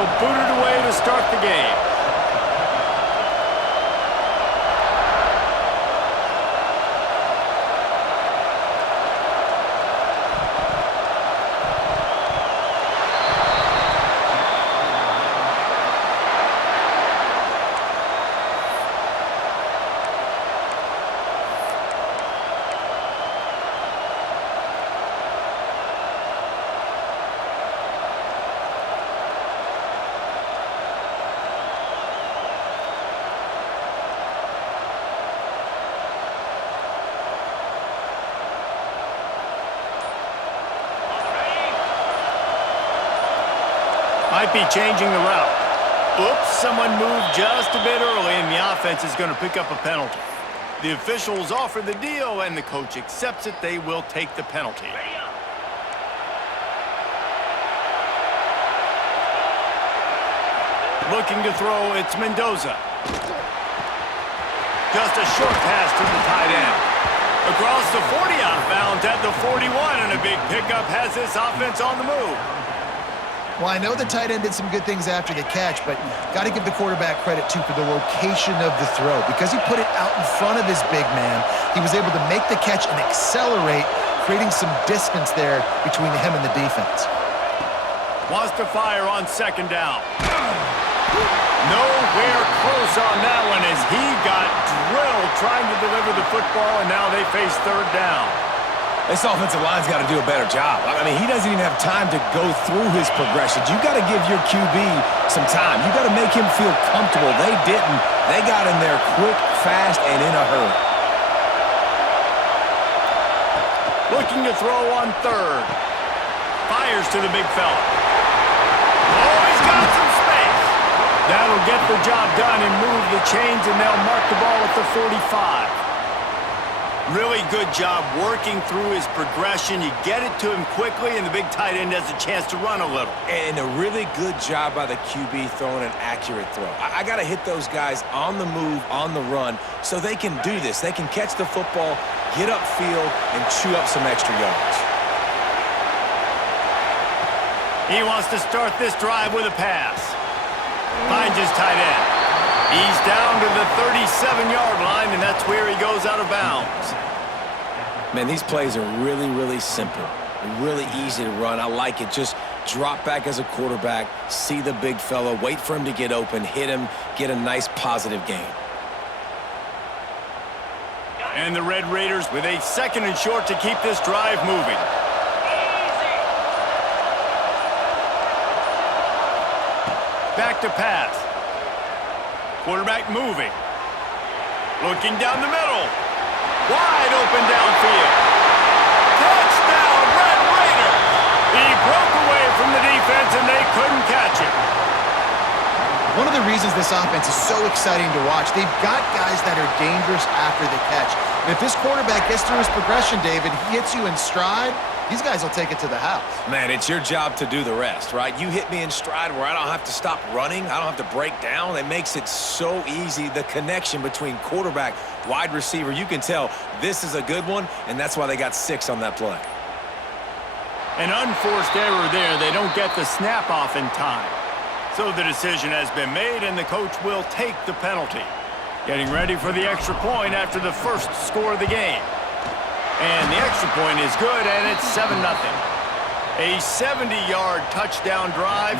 will boot it away to start the game. Might be changing the route. Oops, someone moved just a bit early, and the offense is going to pick up a penalty. The officials offer the deal, and the coach accepts it. They will take the penalty. Looking to throw, it's Mendoza. Just a short pass to the tight end. Across the 40 outbound at the 41, and a big pickup has this offense on the move. Well, I know the tight end did some good things after the catch, but got to give the quarterback credit, too, for the location of the throw. Because he put it out in front of his big man, he was able to make the catch and accelerate, creating some distance there between him and the defense. Wants to fire on second down. Nowhere close on that one as he got drilled trying to deliver the football, and now they face third down. This offensive line's got to do a better job. I mean, he doesn't even have time to go through his progressions. You got to give your QB some time. You got to make him feel comfortable. They didn't. They got in there quick, fast, and in a hurry. Looking to throw on third. Fires to the big fella. Oh, he's got some space. That'll get the job done and move the chains, and they'll mark the ball at the 45. Really good job working through his progression. You get it to him quickly, and the big tight end has a chance to run a little. And a really good job by the QB throwing an accurate throw. I got to hit those guys on the move, on the run, so they can do this. They can catch the football, get upfield, and chew up some extra yards. He wants to start this drive with a pass. Finds his tight end. He's down to the 37-yard line, and that's where he goes out of bounds. Man, these plays are really, really simple. Really easy to run. I like it. Just drop back as a quarterback, see the big fella, wait for him to get open, hit him, get a nice positive gain. And the Red Raiders with a second and short to keep this drive moving. Back to pass. Quarterback moving. Looking down the middle. Wide open downfield. Touchdown, Red Raiders! He broke away from the defense, and they couldn't catch him. One of the reasons this offense is so exciting to watch, they've got guys that are dangerous after the catch. And if this quarterback gets through his progression, David, he hits you in stride, these guys will take it to the house. Man, it's your job to do the rest, right? You hit me in stride where I don't have to stop running. I don't have to break down. It makes it so easy, the connection between quarterback, wide receiver. You can tell this is a good one, and that's why they got 6 on that play. An unforced error there. They don't get the snap off in time. So the decision has been made, and the coach will take the penalty. Getting ready for the extra point after the first score of the game. And the extra point is good, and it's 7-0. A 70-yard touchdown drive,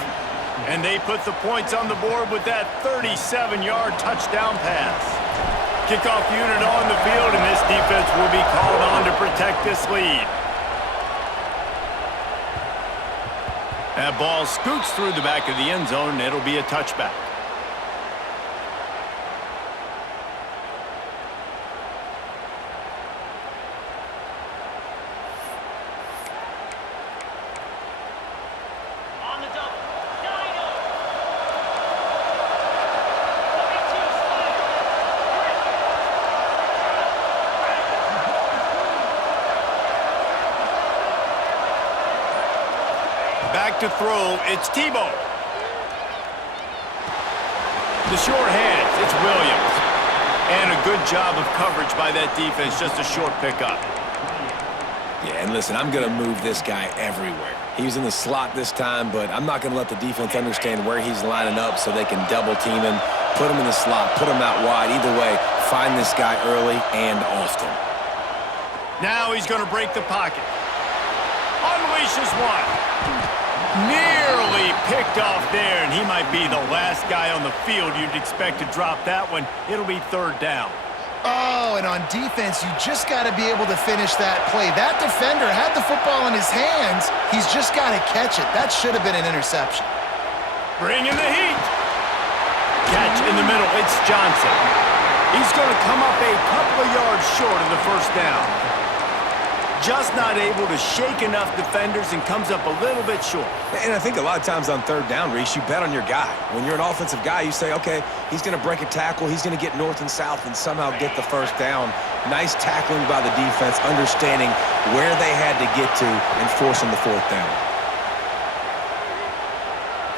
and they put the points on the board with that 37-yard touchdown pass. Kickoff unit on the field, and this defense will be called on to protect this lead. That ball scoots through the back of the end zone, and it'll be a touchback. Back to throw, it's Tebow. The short hands, it's Williams. And a good job of coverage by that defense, just a short pickup. Yeah, and listen, I'm going to move this guy everywhere. He's in the slot this time, but I'm not going to let the defense understand where he's lining up so they can double team him, put him in the slot, put him out wide. Either way, find this guy early and often. Now he's going to break the pocket. Unleashes one. Nearly picked off there, and he might be the last guy on the field you'd expect to drop that one. It'll be third down. Oh, and on defense, you just got to be able to finish that play. That defender had the football in his hands. He's just got to catch it. That should have been an interception. Bringing the heat. Catch in the middle. It's Johnson. He's going to come up a couple of yards short of the first down. Just not able to shake enough defenders and comes up a little bit short. And I think a lot of times on third down, Reese, you bet on your guy. When you're an offensive guy, you say, okay, he's going to break a tackle, he's going to get north and south and somehow get the first down. Nice tackling by the defense, understanding where they had to get to and forcing the fourth down.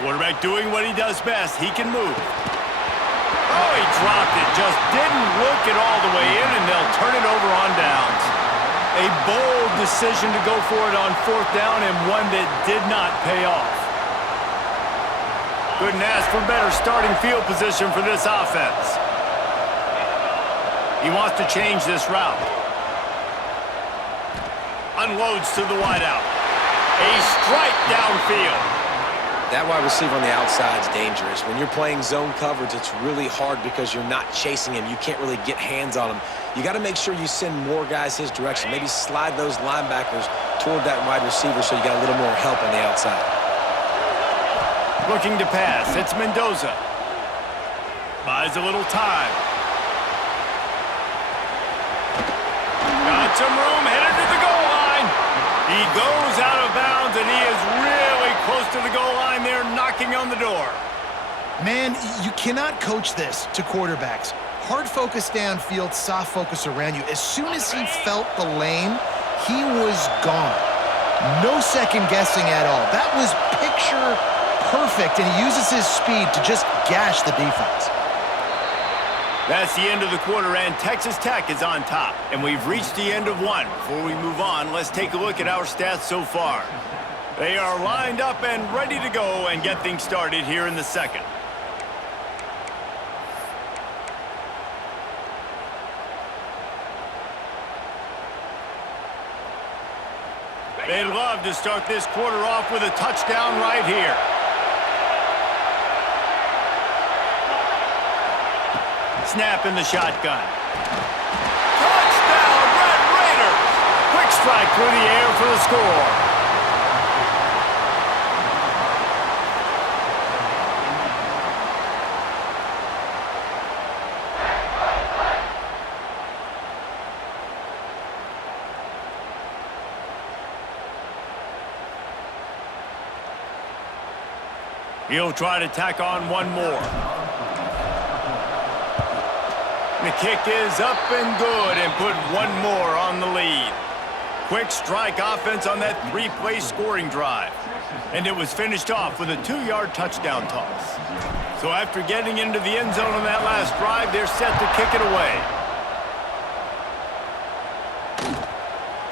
Quarterback doing what he does best. He can move. Oh, he dropped it. Just didn't look it all the way in, and they'll turn it over on downs. A bold decision to go for it on fourth down and one that did not pay off. Couldn't ask for better starting field position for this offense. He wants to change this route. Unloads to the wideout. A strike downfield. That wide receiver on the outside is dangerous. When you're playing zone coverage, it's really hard because you're not chasing him. You can't really get hands on him. You got to make sure you send more guys his direction. Maybe slide those linebackers toward that wide receiver so you got a little more help on the outside. Looking to pass. It's Mendoza. Buys a little time. Got some room, headed to the goal line. He goes out of bounds, and he is really close to the goal line there, knocking on the door. Man, you cannot coach this to quarterbacks. Hard focus downfield, soft focus around you. As soon as he felt the lane, he was gone. No second guessing at all. That was picture perfect, and he uses his speed to just gash the defense. That's the end of the quarter, and Texas Tech is on top. And we've reached the end of one. Before we move on, let's take a look at our stats so far. They are lined up and ready to go and get things started here in the second. They'd love to start this quarter off with a touchdown right here. Snap in the shotgun. Touchdown, Red Raiders! Quick strike through the air for the score. He'll try to tack on one more. The kick is up and good and put one more on the lead. Quick strike offense on that three-play scoring drive. And it was finished off with a 2-yard touchdown toss. So after getting into the end zone on that last drive, they're set to kick it away.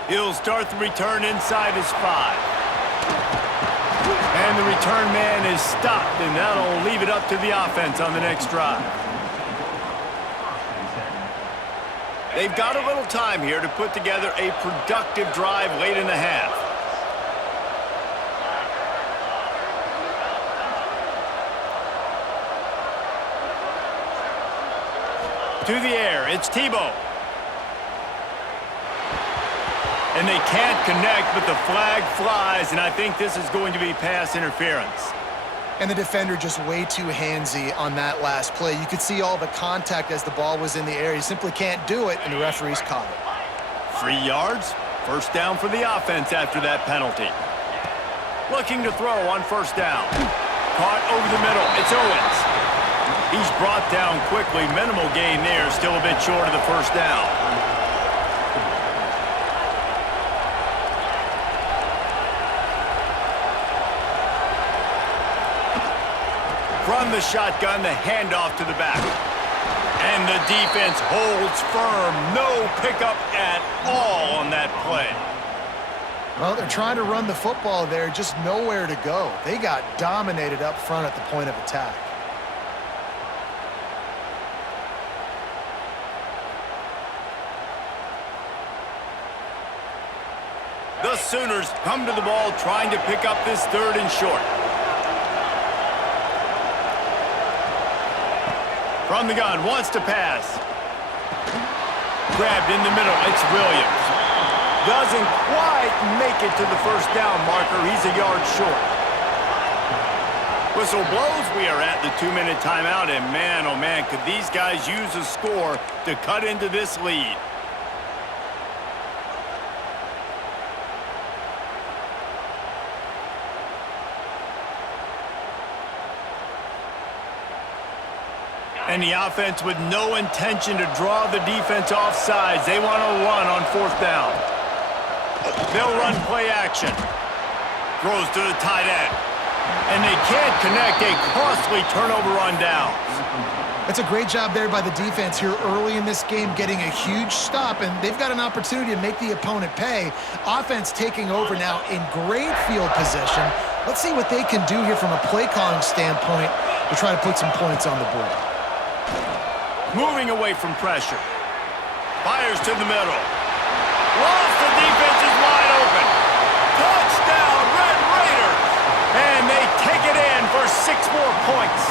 He'll start the return inside his 5. And the return man is stopped, and that'll leave it up to the offense on the next drive. They've got a little time here to put together a productive drive late in the half. To the air, it's Tebow. And they can't connect, but the flag flies, and I think this is going to be pass interference. And the defender just way too handsy on that last play. You could see all the contact as the ball was in the air. He simply can't do it, and the referee's caught it. 3 yards, first down for the offense after that penalty. Looking to throw on first down. Caught over the middle, it's Owens. He's brought down quickly, minimal gain there, still a bit short of the first down. From the shotgun, the handoff to the back. And the defense holds firm. No pickup at all on that play. Well, they're trying to run the football there, just nowhere to go. They got dominated up front at the point of attack. The Sooners come to the ball trying to pick up this 3rd and short. From the gun, wants to pass. Grabbed in the middle, it's Williams. Doesn't quite make it to the first down marker. He's a yard short. Whistle blows. We are at the 2-minute timeout, and man, oh man, could these guys use a score to cut into this lead. And the offense with no intention to draw the defense off sides. They want to run on 4th down. They'll run play action. Throws to the tight end. And they can't connect a costly turnover on downs. That's a great job there by the defense here early in this game, getting a huge stop, and they've got an opportunity to make the opponent pay. Offense taking over now in great field position. Let's see what they can do here from a play calling standpoint to try to put some points on the board. Moving away from pressure. Fires to the middle. Lost, the defense is wide open. Touchdown, Red Raiders! And they take it in for 6 more points.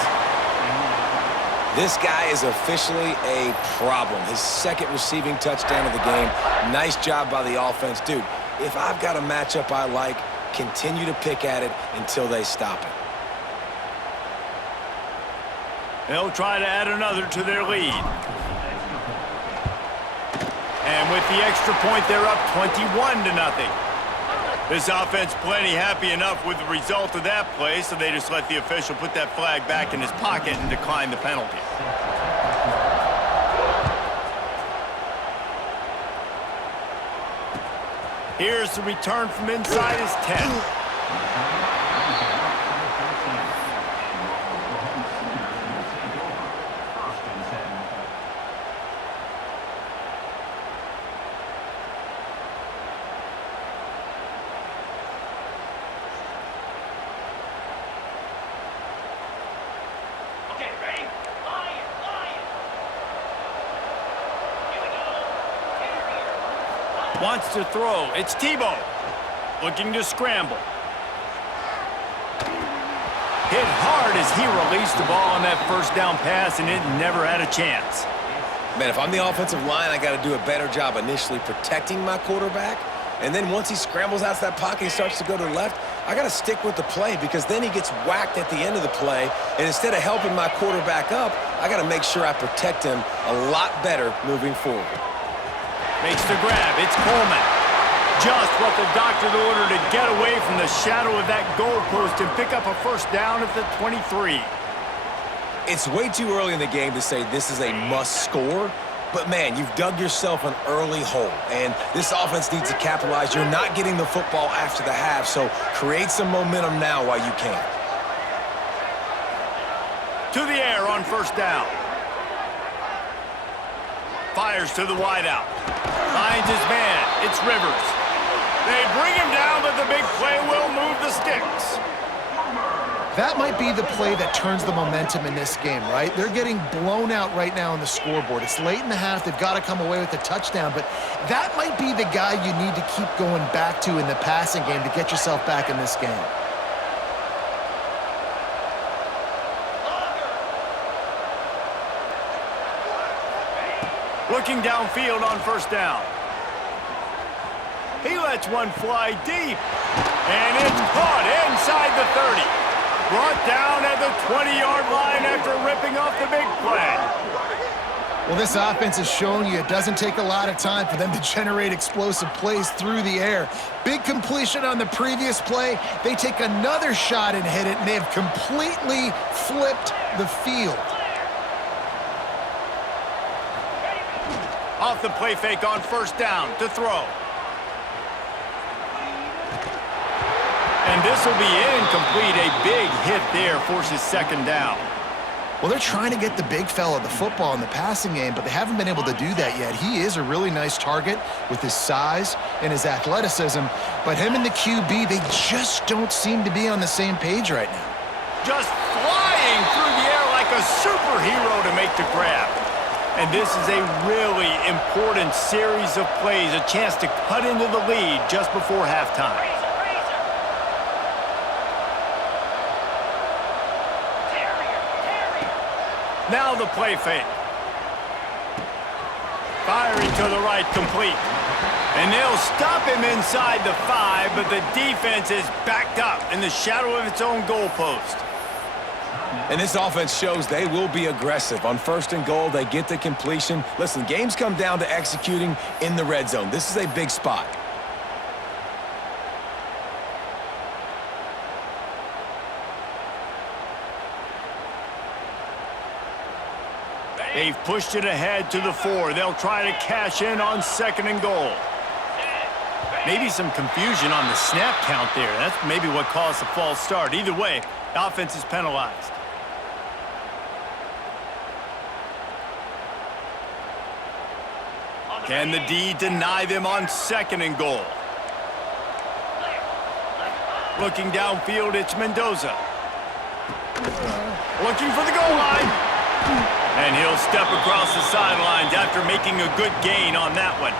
This guy is officially a problem. His 2nd receiving touchdown of the game. Nice job by the offense. Dude, if I've got a matchup I like, continue to pick at it until they stop it. They'll try to add another to their lead. And with the extra point, they're up 21-0. This offense plenty happy enough with the result of that play, so they just let the official put that flag back in his pocket and decline the penalty. Here's the return from inside his 10. Wants to throw. It's Tebow. Looking to scramble. Hit hard as he released the ball on that 1st down pass, and it never had a chance. Man, if I'm the offensive line, I got to do a better job initially protecting my quarterback. And then once he scrambles out of that pocket, he starts to go to the left, I got to stick with the play because then he gets whacked at the end of the play. And instead of helping my quarterback up, I got to make sure I protect him a lot better moving forward. Makes the grab. It's Coleman. Just what the doctor ordered to get away from the shadow of that goalpost and pick up a 1st down at the 23. It's way too early in the game to say this is a must score. But, man, you've dug yourself an early hole, and this offense needs to capitalize. You're not getting the football after the half, so create some momentum now while you can. To the air on 1st down. Fires to the wideout. Finds his man. It's Rivers. They bring him down, but the big play will move the sticks. That might be the play that turns the momentum in this game, right? They're getting blown out right now on the scoreboard. It's late in the half. They've got to come away with a touchdown, but that might be the guy you need to keep going back to in the passing game to get yourself back in this game. Looking downfield on 1st down. He lets one fly deep. And it's caught inside the 30. Brought down at the 20-yard line after ripping off the big play. Well, this offense has shown you it doesn't take a lot of time for them to generate explosive plays through the air. Big completion on the previous play. They take another shot and hit it, and they have completely flipped the field. Off the play fake on 1st down to throw. And this will be incomplete. A big hit there forces 2nd down. Well, they're trying to get the big fella the football in the passing game, but they haven't been able to do that yet. He is a really nice target with his size and his athleticism, but him and the QB, they just don't seem to be on the same page right now. Just flying through the air like a superhero to make the grab. And this is a really important series of plays, a chance to cut into the lead just before halftime. Now the play fake. Firing to the right, complete. And they'll stop him inside the 5, but the defense is backed up in the shadow of its own goalpost. And this offense shows they will be aggressive. On 1st and goal, they get the completion. Listen, games come down to executing in the red zone. This is a big spot. They've pushed it ahead to the 4. They'll try to cash in on 2nd and goal. Maybe some confusion on the snap count there. That's maybe what caused the false start. Either way, the offense is penalized. Can the D deny them on 2nd and goal? Looking downfield, it's Mendoza. Looking for the goal line. And he'll step across the sidelines after making a good gain on that one.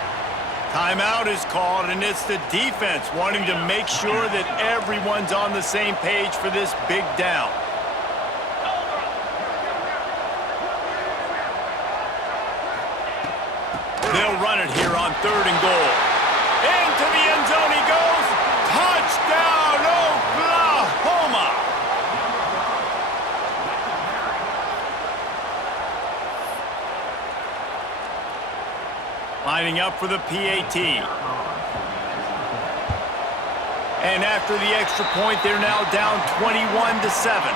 Timeout is called, and it's the defense wanting to make sure that everyone's on the same page for this big down. They'll run it here on 3rd and goal. Into the end zone he goes. Touchdown, Oklahoma! Lining up for the PAT. And after the extra point, they're now down 21-7.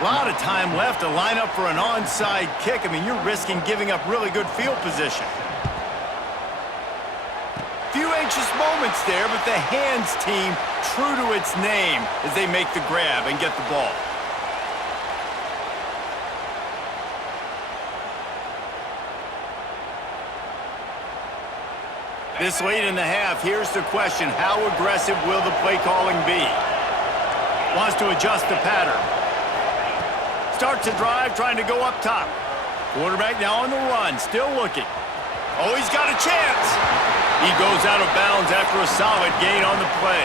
A lot of time left to line up for an onside kick. I mean, you're risking giving up really good field position. Few anxious moments there, but the hands team true to its name as they make the grab and get the ball. This late in the half, here's the question. How aggressive will the play calling be? Wants to adjust the pattern. Starts a drive, trying to go up top. Quarterback now on the run, still looking. Oh, he's got a chance. He goes out of bounds after a solid gain on the play.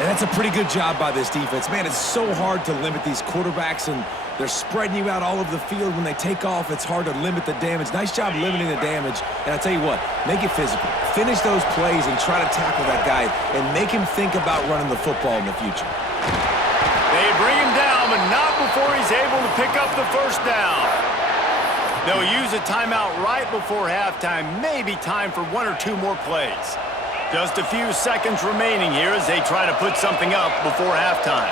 And that's a pretty good job by this defense. Man, it's so hard to limit these quarterbacks, and they're spreading you out all over the field. When they take off, it's hard to limit the damage. Nice job limiting the damage. And I tell you what, make it physical. Finish those plays and try to tackle that guy and make him think about running the football in the future. They bring him down, but not before he's able to pick up the 1st down. They'll use a timeout right before halftime. Maybe time for 1 or 2 more plays. Just a few seconds remaining here as they try to put something up before halftime.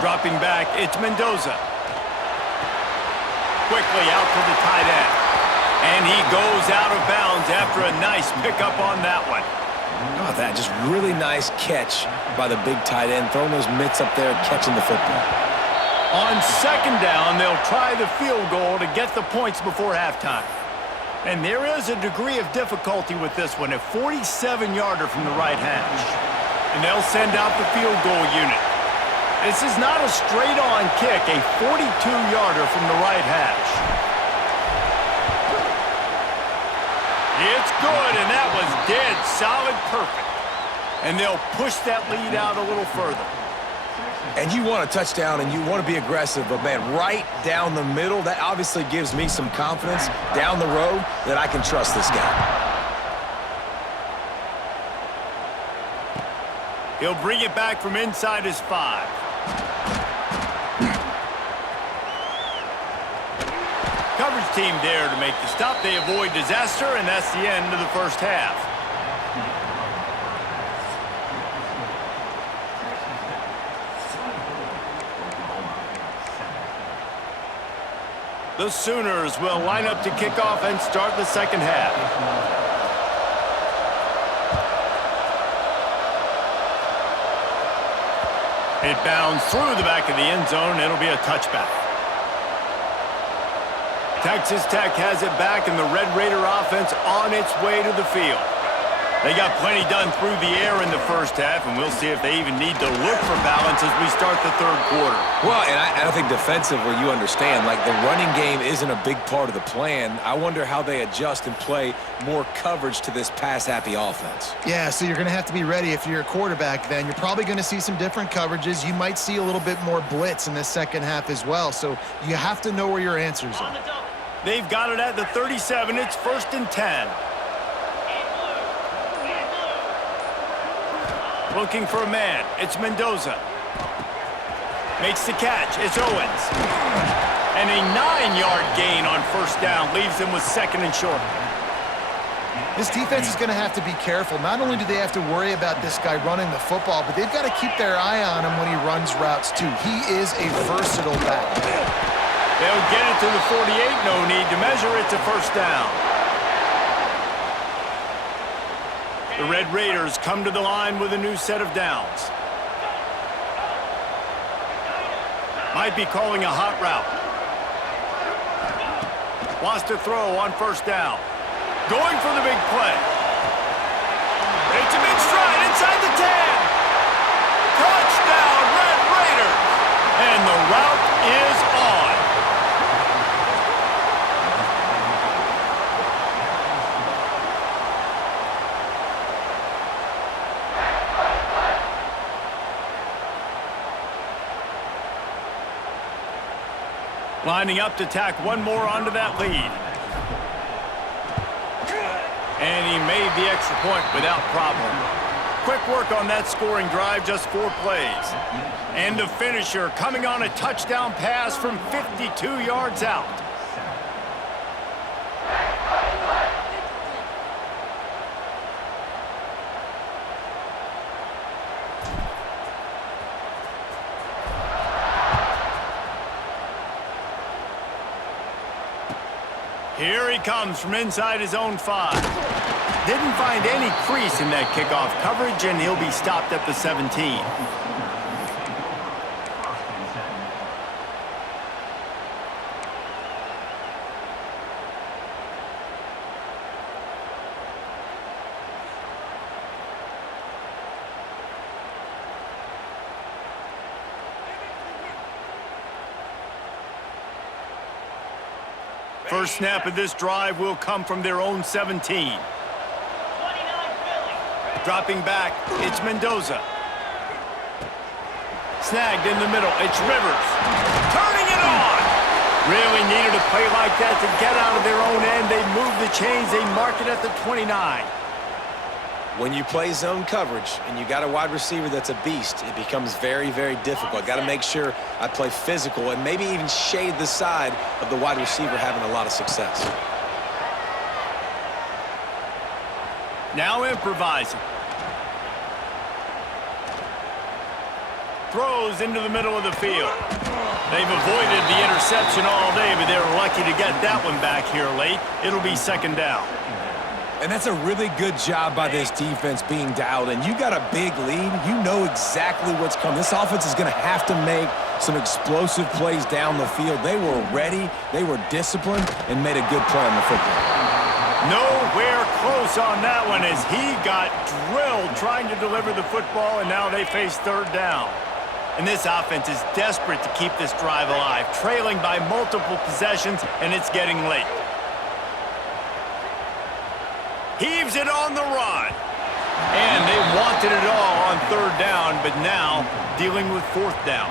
Dropping back, it's Mendoza. Quickly out to the tight end. And he goes out of bounds after a nice pickup on that one. Oh, that just really nice catch by the big tight end, throwing those mitts up there, catching the football. On 2nd down, they'll try the field goal to get the points before halftime. And there is a degree of difficulty with this one, a 47-yarder from the right hash. And they'll send out the field goal unit. This is not a straight-on kick, a 42-yarder from the right hash. It's good, and that was dead solid perfect. And they'll push that lead out a little further. And you want a touchdown, and you want to be aggressive, but, man, right down the middle, that obviously gives me some confidence down the road that I can trust this guy. He'll bring it back from inside his 5. Coverage team there to make the stop. They avoid disaster, and that's the end of the 1st half. The Sooners will line up to kick off and start the 2nd half. It bounds through the back of the end zone. It'll be a touchback. Texas Tech has it back, and the Red Raider offense on its way to the field. They got plenty done through the air in the first half, and we'll see if they even need to look for balance as we start the third quarter. Well, and I think defensively, you understand, like the running game isn't a big part of the plan. I wonder how they adjust and play more coverage to this pass-happy offense. Yeah, so you're going to have to be ready if you're a quarterback then. You're probably going to see some different coverages. You might see a little bit more blitz in the second half as well, so you have to know where your answers are. They've got it at the 37. It's 1st and 10. Looking for a man. It's Mendoza. Makes the catch. It's Owens. And a 9-yard gain on first down leaves them with 2nd and short. This defense is going to have to be careful. Not only do they have to worry about this guy running the football, but they've got to keep their eye on him when he runs routes too. He is a versatile back. They'll get it to the 48. No need to measure it to first down. The Red Raiders come to the line with a new set of downs. Might be calling a hot route. Wants to throw on first down. Going for the big play. It's a big stride inside the 10. Touchdown, Red Raiders. And the route is on. Lining up to tack one more onto that lead. And he made the extra point without problem. Quick work on that scoring drive, just 4 plays. And the finisher coming on a touchdown pass from 52 yards out. Here he comes from inside his own 5. Didn't find any crease in that kickoff coverage, and he'll be stopped at the 17. First snap of this drive will come from their own 17. Dropping back, it's Mendoza. Snagged in the middle, it's Rivers. Turning it on! Really needed a play like that to get out of their own end. They move the chains, they mark it at the 29. When you play zone coverage and you got a wide receiver that's a beast, it becomes very, very difficult. Got to make sure I play physical and maybe even shade the side of the wide receiver having a lot of success. Now improvising. Throws into the middle of the field. They've avoided the interception all day, but they're lucky to get that one back here late. It'll be 2nd down. And that's a really good job by this defense being dialed in. You got a big lead. You know exactly what's coming. This offense is going to have to make some explosive plays down the field. They were ready, they were disciplined, and made a good play on the football. Nowhere close on that one as he got drilled trying to deliver the football, and now they face 3rd down. And this offense is desperate to keep this drive alive, trailing by multiple possessions, and it's getting late. Heaves it on the run. And they wanted it all on 3rd down, but now dealing with 4th down.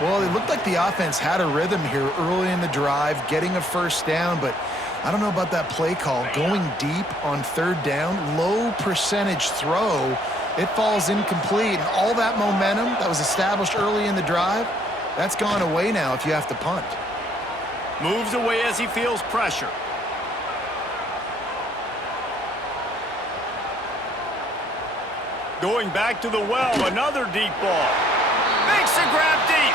Well, it looked like the offense had a rhythm here early in the drive, getting a first down, but I don't know about that play call. Going deep on 3rd down, low percentage throw, it falls incomplete. And all that momentum that was established early in the drive, that's gone away now if you have to punt. Moves away as he feels pressure. Going back to the well, another deep ball. Makes the grab deep.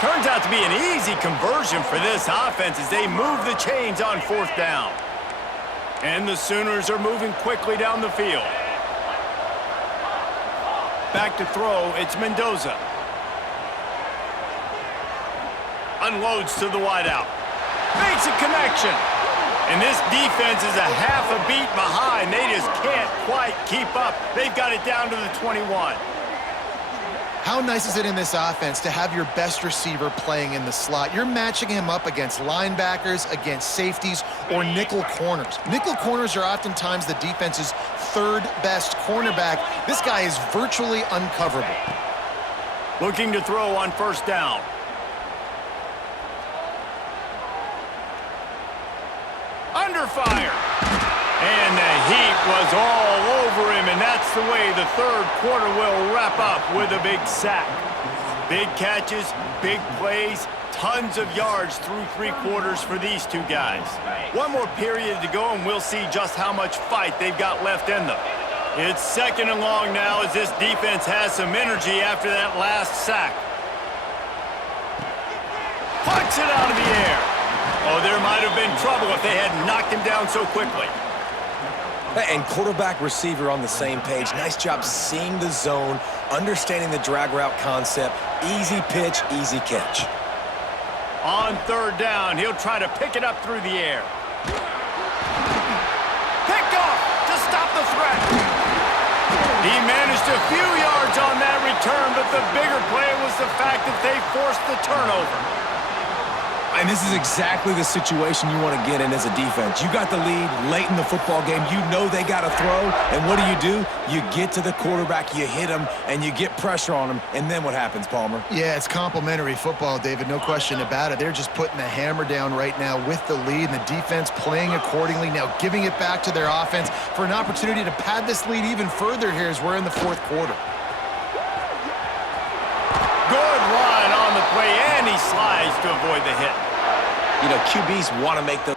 Turns out to be an easy conversion for this offense as they move the chains on 4th down. And the Sooners are moving quickly down the field. Back to throw, it's Mendoza. unloads to the wideout. Makes a connection. And this defense is a half a beat behind. They just can't quite keep up. They've got it down to the 21. How nice is it in this offense to have your best receiver playing in the slot? You're matching him up against linebackers, against safeties, or nickel corners. Nickel corners are oftentimes the defense's third best cornerback. This guy is virtually uncoverable. Looking to throw on first down. Under fire. And the heat was all over him, and that's the way the third quarter will wrap up with a big sack. Big catches, big plays, tons of yards through 3 quarters for these two guys. One more period to go, and we'll see just how much fight they've got left in them. It's 2nd and long now as this defense has some energy after that last sack. Punts it out of the air. Oh, there might have been trouble if they had knocked him down so quickly. And quarterback receiver on the same page. Nice job seeing the zone, understanding the drag route concept. Easy pitch, easy catch. On 3rd down, he'll try to pick it up through the air. Picked off to stop the threat. He managed a few yards on that return, but the bigger play was the fact that they forced the turnover. And this is exactly the situation you want to get in as a defense. You got the lead late in the football game. You know they got to throw. And what do? You get to the quarterback, you hit him, and you get pressure on him. And then what happens, Palmer? Yeah, it's complimentary football, David. No question about it. They're just putting the hammer down right now with the lead, and the defense playing accordingly, now giving it back to their offense for an opportunity to pad this lead even further here as we're in the 4th quarter. Good line on the play, and he slides to avoid the hit. You know, QBs want to make the